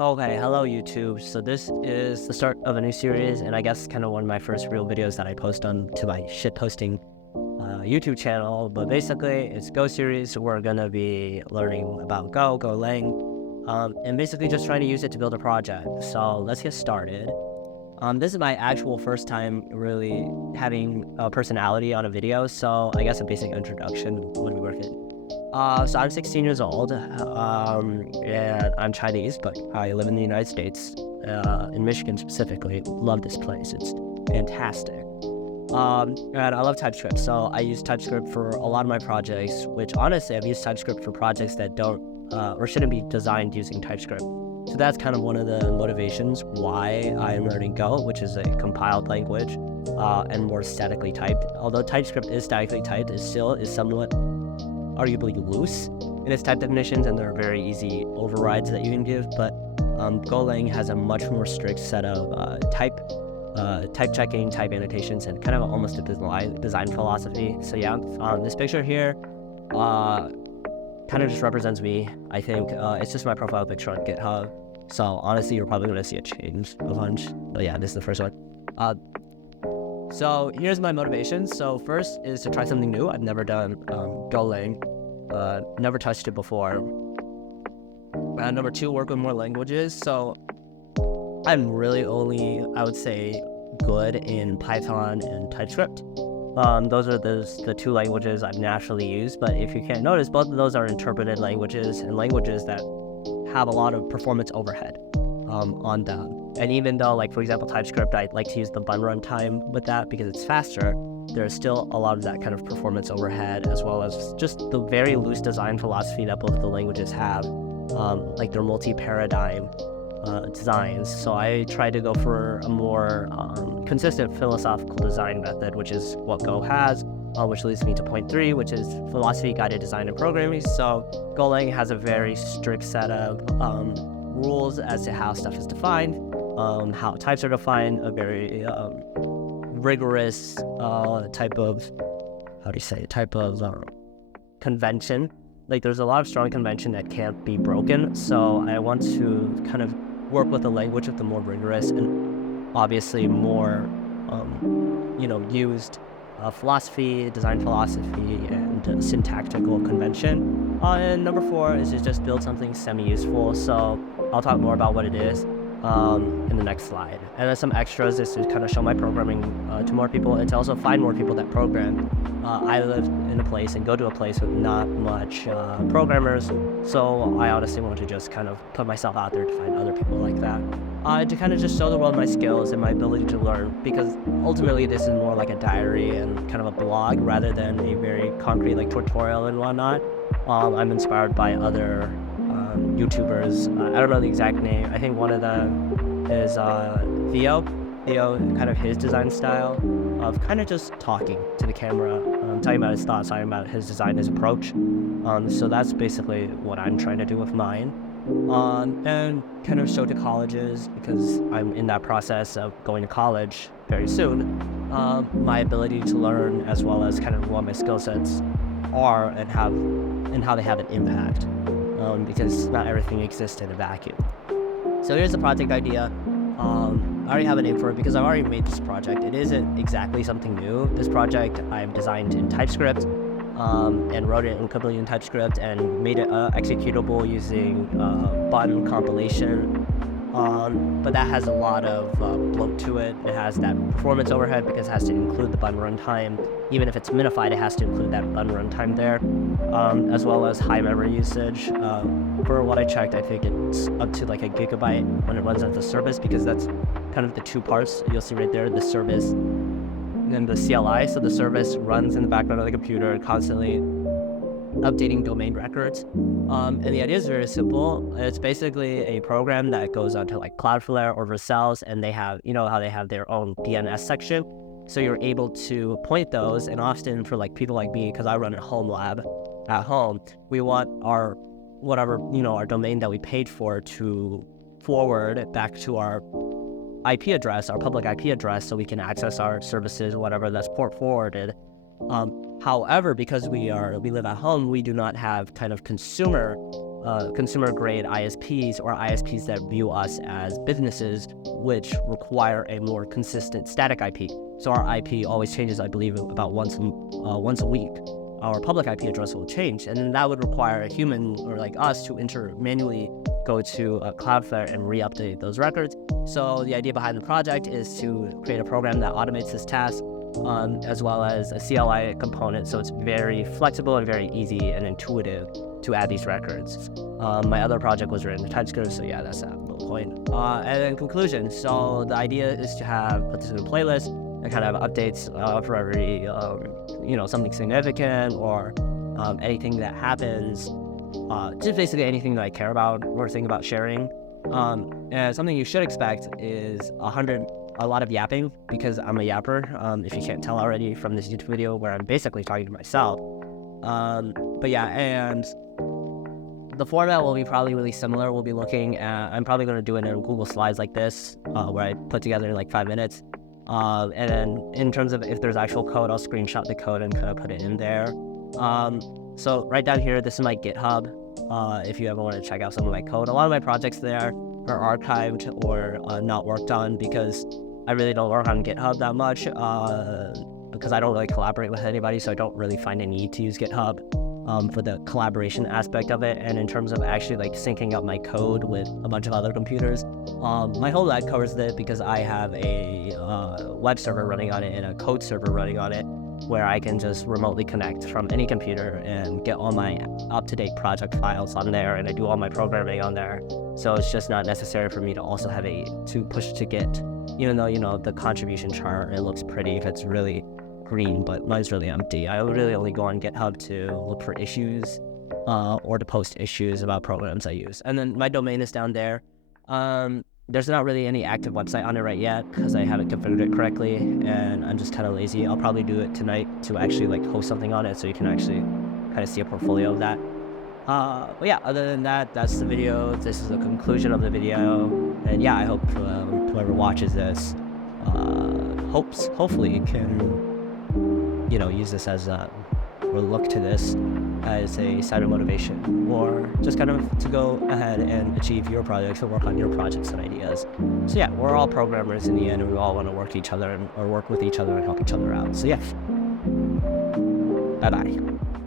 Okay, hello YouTube. So this is the start of a new series, and I guess kind of one of my first real videos that I post on to my shit posting YouTube channel. But basically, it's Go series. We're gonna be learning about Go, Golang, and basically just trying to use it to build a project. So let's get started. This is my actual first time really having a personality on a video, so I guess a basic introduction would be worth it. So I'm 16 years old, and I'm Chinese, but I live in the United States, in Michigan specifically. Love this place. It's fantastic. And I love TypeScript, so I use TypeScript for a lot of my projects, which honestly, I've used TypeScript for projects that don't, or shouldn't be designed using TypeScript. So that's kind of one of the motivations why I'm learning Go, which is a compiled language, and more statically typed. Although TypeScript is statically typed, it still is somewhat arguably loose in its type definitions, and there are very easy overrides that you can give, but Golang has a much more strict set of type checking, type annotations, and kind of almost a design philosophy. So yeah, this picture here kind of just represents me. I think it's just my profile picture on GitHub. So honestly, you're probably going to see it change a bunch. But yeah, this is the first one. So here's my motivations. So first is to try something new. I've never done Golang, never touched it before. Number two, work with more languages. So I'm really only, I would say, good in Python and TypeScript. Those are the two languages I've naturally used. But if you can't notice, both of those are interpreted languages and languages that have a lot of performance overhead on them. And even though, like, for example, TypeScript, I like to use the bun runtime with that because it's faster, there's still a lot of that kind of performance overhead, as well as just the very loose design philosophy that both of the languages have, like their multi-paradigm designs. So I try to go for a more consistent philosophical design method, which is what Go has, which leads me to point 3, which is philosophy-guided design and programming. So Golang has a very strict set of rules as to how stuff is defined, how types are defined, a very rigorous type of, convention. Like, there's a lot of strong convention that can't be broken. So I want to kind of work with the language of the more rigorous and obviously more, used design philosophy, and syntactical convention. And number 4 is to just build something semi-useful. So I'll talk more about what it is in the next slide. And then some extras is to kind of show my programming to more people, and to also find more people that program. I live in a place and go to a place with not much programmers, so I honestly want to just kind of put myself out there to find other people like that. To kind of just show the world my skills and my ability to learn, because ultimately this is more like a diary and kind of a blog rather than a very concrete like tutorial and whatnot. I'm inspired by other YouTubers. I don't know the exact name. I think one of them is Theo. Theo, kind of his design style of kind of just talking to the camera, talking about his thoughts, talking about his design, his approach. So that's basically what I'm trying to do with mine. And kind of show to colleges, because I'm in that process of going to college very soon, my ability to learn, as well as kind of what my skill sets are and how they have an impact, because not everything exists in a vacuum. So here's the project idea. I already have a name for it because I've already made this project. It isn't exactly something new. This project I've designed in TypeScript, and wrote it completely in TypeScript and made it executable using button compilation. But that has a lot of bloat to it. It has that performance overhead because it has to include the button runtime. Even if it's minified, it has to include that button runtime there, as well as high memory usage. For what I checked, I think it's up to like a gigabyte when it runs as a service, because that's kind of the two parts you'll see right there, the service and the CLI. So the service runs in the background of the computer, constantly updating domain records. And the idea is very simple. It's basically a program that goes onto like Cloudflare or Vercels, and they have, how they have their own DNS section. So you're able to point those, and often for like people like me, because I run a home lab at home, we want our our domain that we paid for to forward back to our IP address, our public IP address, so we can access our services, whatever that's port forwarded. However, because we live at home, we do not have kind of consumer consumer grade ISPs or ISPs that view us as businesses, which require a more consistent static IP. So our IP always changes, I believe, about once a week. Our public IP address will change, and then that would require a human or like us to manually go to Cloudflare and re-update those records. So the idea behind the project is to create a program that automates this task, as well as a CLI component, so it's very flexible and very easy and intuitive to add these records. My other project was written in TypeScript, so yeah, that's that little point. And then conclusion. So the idea is to put this in a playlist and kind of updates for every something significant or anything that happens. Just basically anything that I care about or think about sharing. And something you should expect is a lot of yapping, because I'm a yapper, if you can't tell already from this YouTube video where I'm basically talking to myself. But yeah, and the format will be probably really similar. We'll be looking at, I'm probably going to do it in Google Slides like this, where I put together in like 5 minutes. And then in terms of if there's actual code, I'll screenshot the code and kind of put it in there. So right down here, this is my GitHub. If you ever want to check out some of my code, a lot of my projects there are archived or not worked on, because I really don't work on GitHub that much, because I don't really collaborate with anybody, so I don't really find a need to use GitHub for the collaboration aspect of it. And in terms of actually like syncing up my code with a bunch of other computers, my whole lab covers it, because I have a web server running on it and a code server running on it, where I can just remotely connect from any computer and get all my up-to-date project files on there, and I do all my programming on there. So it's just not necessary for me to also have to push to Git, even though, the contribution chart, it looks pretty if it's really green, but mine's really empty. I really only go on GitHub to look for issues or to post issues about programs I use. And then my domain is down there. There's not really any active website on it right yet, because I haven't configured it correctly, and I'm just kind of lazy. I'll probably do it tonight to actually like host something on it, so you can actually kind of see a portfolio of that. But yeah, other than that, that's the video. This is the conclusion of the video, and yeah, I hope whoever watches this hopefully can use this as or look to this as a sign of motivation, or just kind of to go ahead and achieve your projects or work on your projects and ideas. So yeah, we're all programmers in the end, and we all want to work with each other and help each other out. So yeah, bye-bye.